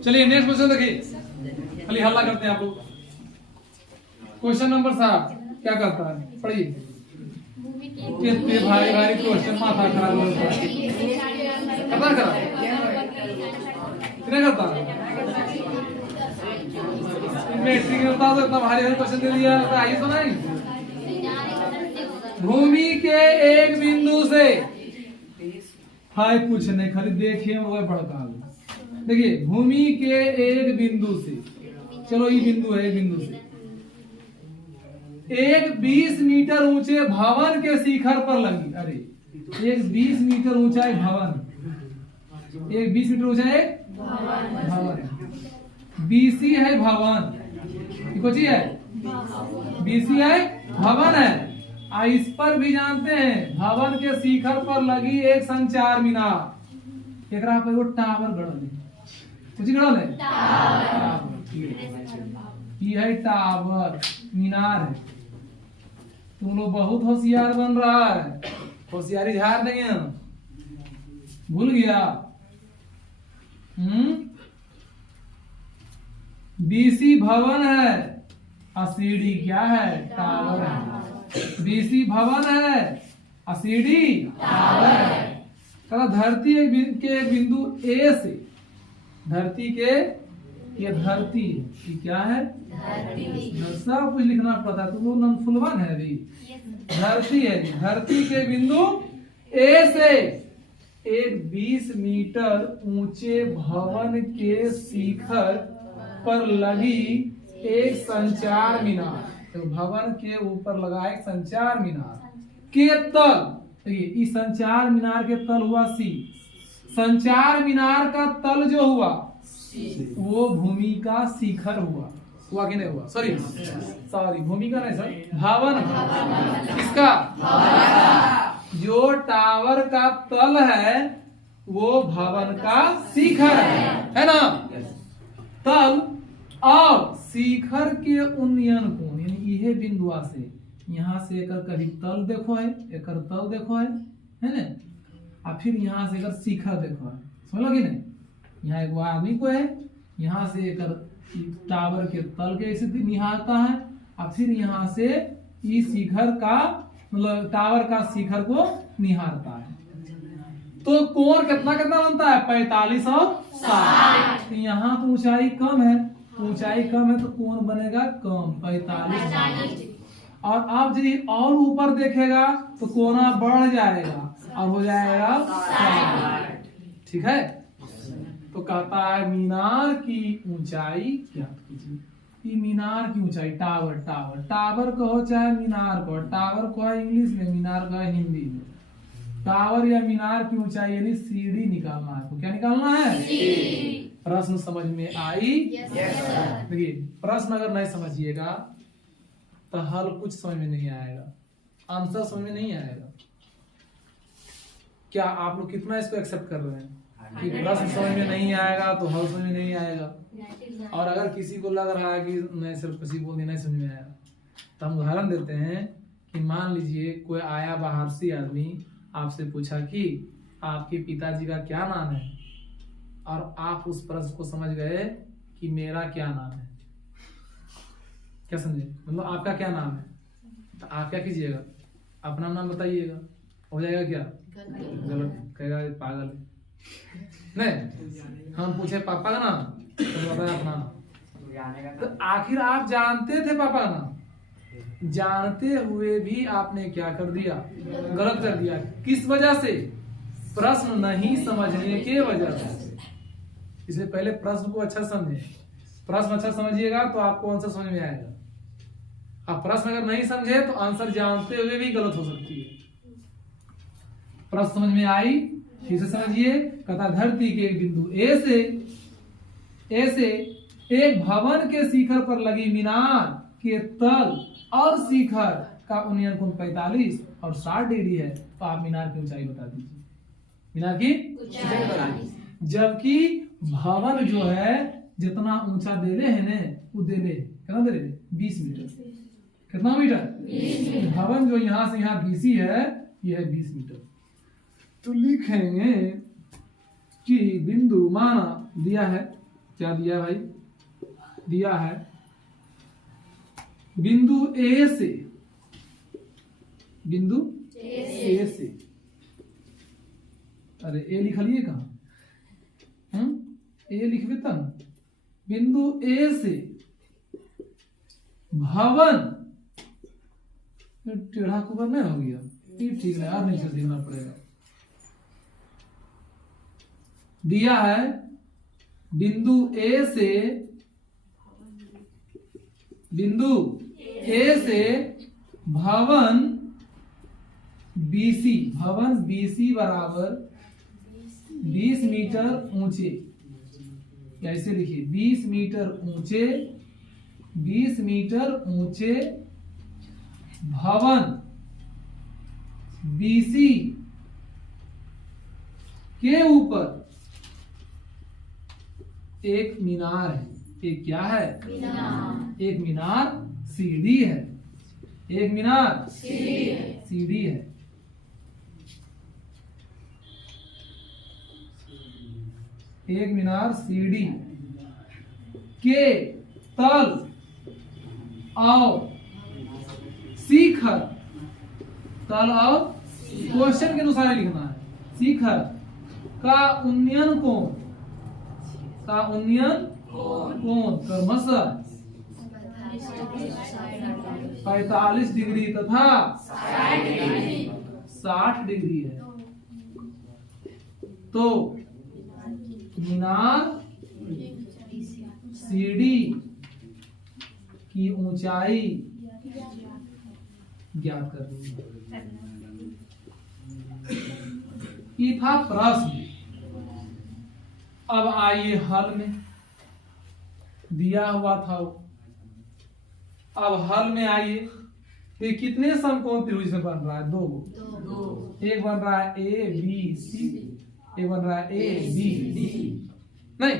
चलिए next question देखिए, खाली हल्ला करते हैं आप लोग। क्वेश्चन नंबर 7 क्या कहता है, पढ़िए। कितने भारी भारी क्वेश्चन, माथा खराब होता है। कितना खराब कितने करता है मैट्रिक में, बता दो इतना भारी भारी क्वेश्चन दे दिया। आइए सुनाई। भूमि के एक बिंदु से, हाय कुछ नहीं, खाली देखिए वो भड़का लो। देखिए भूमि के एक बिंदु से, चलो ये बिंदु है, एक बिंदु से एक 20 मीटर ऊंचे भवन के शिखर पर लगी। अरे एक 20 मीटर ऊंचा एक भवन, एक 20 मीटर ऊंचा एक भवन, बीसी है भवन, कुछ है बीसी है भवन है। इस पर भी जानते हैं भवन के शिखर पर लगी एक संचार मीनार। एक पर वो टावर गड़ल है, कुछ गड़ल है ये है टावर, मीनार है। तुम लोग बहुत होशियार बन रहा है, होशियारी झाड़ देंगे हम, भूल गया। बीसी भवन है, असीडी क्या है, टावर है। बीसी भवन है, असीडी टावर है। धरती के बिंदु ए से, धरती के, ये धरती की क्या है, सब कुछ लिखना पड़ता है, तुम लोग ननफुलवन है अभी। धरती है, धरती के बिंदु ए से एक 20 मीटर ऊंचे भवन के शिखर पर लगी एक संचार मीनार। तो भवन के ऊपर लगा एक संचार मीनार के तल, देखिए इस संचार मीनार के तल हुआ सी। संचार मीनार का तल जो हुआ वो भूमि का शिखर हुआ कि नहीं हुआ? सॉरी भूमि का नहीं सर, भवन। किसका? जो टावर का तल है वो भवन का शिखर है ना। तल और शिखर के उन्नयन कोण, यानी यह बिंदुआ से यहाँ से एकर कभी तल देखो है, एकर तल देखो है ना, और फिर यहाँ से एकर शिखर देखो है, समझ लो कि नहीं। यहाँ एक आदमी को है, यहाँ से एकर टावर के तल के स्थिति निहारता है, और फिर यहाँ से इस शिखर का, मतलब टावर का शिखर को निहारता है। तो कोण कितना कितना बनता है, 45 और 60। यहाँ तो ऊंचाई कम है, ऊंचाई कम है तो कोण बनेगा कम, 45। और आप यदि और ऊपर देखेगा तो कोना बढ़ जाएगा और हो जाएगा 60। ठीक है। तो कहता है मीनार की ऊंचाई क्या कीजिए, मीनार की ऊंचाई, टावर, टावर, टावर कहो चाहे मीनार कहो, टावर को है इंग्लिश में, मीनार का है हिंदी में। टावर या मीनार की ऊंचाई यानी सीढ़ी निकालना है। तो क्या निकालना है? प्रश्न समझ में आई? देखिए प्रश्न अगर नहीं समझिएगा तो हल कुछ समझ में नहीं आएगा, आंसर समझ में नहीं आएगा। क्या आप लोग कितना इसको एक्सेप्ट कर रहे हैं कि प्रश्न समझ में नहीं आएगा तो हल समझ में नहीं आएगा? और अगर किसी को लग रहा है कि नहीं सिर्फ किसी बोल नहीं समझ में आएगा, तो हम उदाहरण देते हैं कि मान लीजिए कोई आया बाहर से आदमी, आपसे पूछा कि आपके पिताजी का क्या नाम है, और आप उस प्रश्न को समझ गए कि मेरा क्या नाम है। क्या समझे? मतलब आपका क्या नाम है, तो आप क्या कीजिएगा, अपना नाम बताइएगा। हो जाएगा क्या? गलत कहेगा, पागल नहीं। हम पूछे पापा का नाम तो बताया अपना नाम। तो आखिर आप जानते थे पापा का नाम, जानते हुए भी आपने क्या कर दिया, गलत कर दिया। किस वजह से? प्रश्न नहीं समझने के वजह से। इसलिए पहले प्रश्न को अच्छा समझे, प्रश्न अच्छा समझिएगा तो आपको आंसर समझ में आएगा। आप प्रश्न अगर नहीं समझे तो आंसर जानते हुए भी गलत हो सकती है। प्रश्न समझ में आई? फिर से समझिए। कहता धरती के बिंदु ए से एक भवन के शिखर पर लगी मीनार के तल और शिखर का उन्नयन कोण 45 और 60 डिग्री है। तो आप मीनार की ऊंचाई बता दीजिए, मीनार की ऊंचाई बता दीजिए। जबकि भवन जो है जितना ऊंचा देले है ने, वो देले कितना देले, 20 मीटर। कितना मीटर? 20। भवन जो यहाँ से यहाँ बीसी है, यह है 20 मीटर। तो लिखेंगे कि बिंदु माना दिया है क्या दिया है भाई? दिया है बिंदु ए से, बिंदु ए से, अरे ए लिख लिए कहा? ए लिखबे तब। बिंदु ए से भवन, टेढ़ा कुबर नहीं हो गया, ठीक है यार, नीचे देखना पड़ेगा। दिया है बिंदु ए से, बिंदु ए से भवन बीसी, भवन बीसी बराबर 20 मीटर ऊंचे, ऐसे लिखिए 20 मीटर ऊंचे, 20 मीटर ऊंचे भवन बीसी के ऊपर एक मीनार है। एक क्या है? मीनार। एक मीनार सीढ़ी है, एक मीनार सीढ़ी है। एक मीनार सीढ़ी के तल और शिखर, तल और क्वेश्चन के अनुसार लिखना है, शिखर का उन्नयन कोण, का उन्नयन कोण क्रमशः 45 डिग्री तथा 60 डिग्री है। तो मीनार सीढ़ी की ऊंचाई ज्ञात करनी है। ये था प्रश्न। अब आइए हल में, दिया हुआ था वो। अब हल में आइए, ये कितने समकोण त्रिभुज में बन रहा है? दो। एक बन रहा है ए बी सी, एक बन रहा है ए बी डी, नहीं,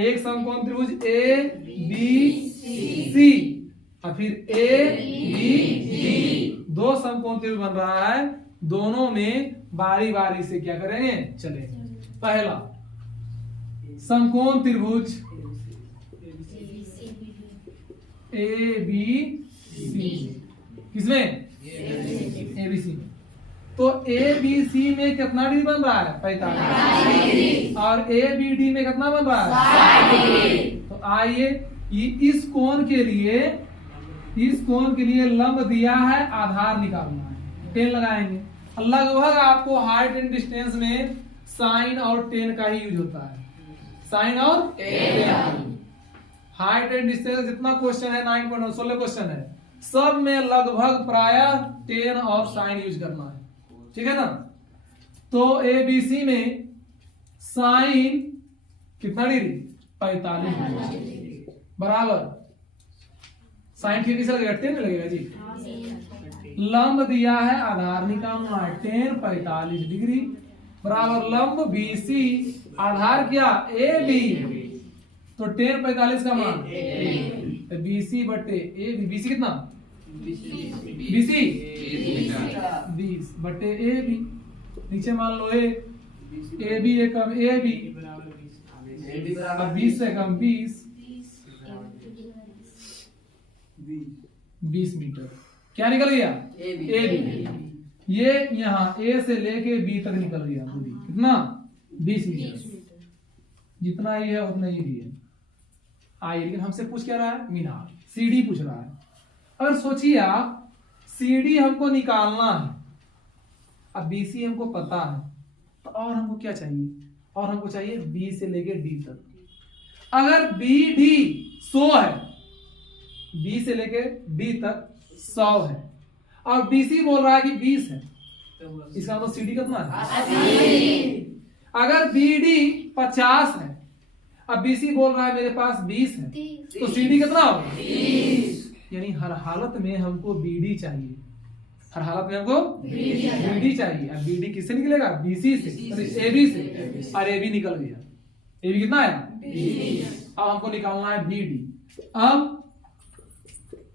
एक समकोण त्रिभुज ए बी सी और फिर ए बी डी, दो समकोण त्रिभुज बन रहा है। दोनों में बारी बारी से क्या करेंगे? चलेंगे। पहला समकोण त्रिभुज ए बी सी, किसमें? ए बी सी में। तो ए बी सी में कितना डिग्री बन रहा है? 45। और ए बी डी में कितना बन रहा है? 60। तो आइए इस कोण के लिए, इस कोण के लिए लंब दिया है, आधार निकालना है, टेन लगाएंगे। लगभग आपको हाइट एंड डिस्टेंस में साइन और टेन का ही यूज होता है, साइन और टेन। हाइट एंड डिस्टेंस जितना क्वेश्चन है 9.16 क्वेश्चन है, सब में लगभग प्रायः टेन और साइन यूज करना है, ठीक है ना। तो ए बी सी में साइन कितना डिग्री? 45 डिग्री बराबर साइन ठीक किसे लगेगा? 10 में लगेगा जी। लंब दिया है, आधार निकालना है, 10 45 डिग्री बराबर लंब बी सी, आधार क्या? ए बी, तो 10 45 का मान बी सी बटे ए बी, बी सी कितना? बी सी 20 बटे ए बी, नीचे मान लो A B A come A B, अब 20 से कम 20 मीटर क्या निकल गया? A B. ये यहाँ ए से लेके बी तक निकल गया दूरी, कितना? 20 मीटर। जितना ये है उतना ये भी है। आइए, लेकिन हमसे पूछ क्या रहा है? मीनार सीढ़ी पूछ रहा है। अगर सोचिए आप, सीढ़ी हमको निकालना है, अब बीसी हमको पता है, तो और हमको क्या चाहिए? और हमको चाहिए बी से लेके डी तक। अगर बी डी 100 है, बी से लेके डी तक 100 है, और बीसी बोल रहा है कि 20 है, इसका मतलब सीडी कितना है? अगर बी डी 50 है, अब बीसी बोल रहा है मेरे पास 20 है, तो सीडी कितना होगा? 30। यानी हर हालत में हमको बीडी चाहिए, हर हालत में हमको बीडी चाहिए। अब बीडी किससे निकलेगा? बीसी से, एबी से, और एबी निकल गया। एबी कितना है? 20। अब हमको निकालना है बीडी। अब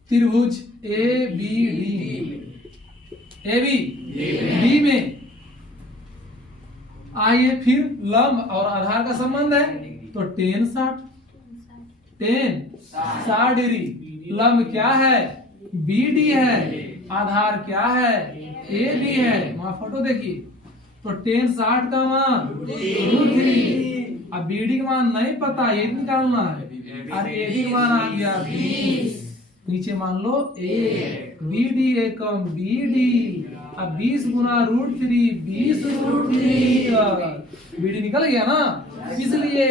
त्रिभुज A B D, A B D में आइए, फिर लंब और आधार का संबंध है, तो टेन 60, टेन 60 डिग्री। लंब क्या है? BD है। आधार क्या है? AB है। वहां फोटो देखिए, तो टेन 60 का मान √3। अब BD का मान नहीं पता, ये निकालना है। और AB का मान आ गया 20। नीचे मान लो A, BD एकम BD। अब 20 गुना √3, 20 √3। BD निकल गया ना, इसलिए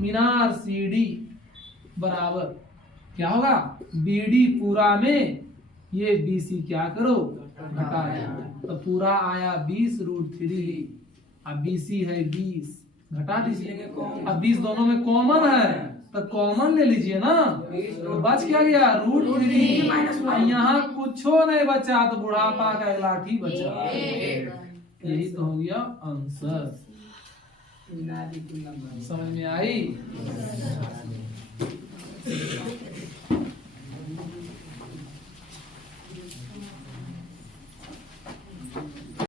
मीनार CD बराबर क्या होगा? BD पूरा में ये BC क्या करो? घटा दो। तो पूरा आया 20 √3। अब BC है 20, घटा दीजिए। अब 20 दोनों में कॉमन है, तो कॉमन ले लीजिए ना। तो बच क्या गया? √3। यहाँ कुछ नहीं बचा, तो बुढ़ापा का एक लाठी बचा। यही तो हो गया आंसर। समझ में आई?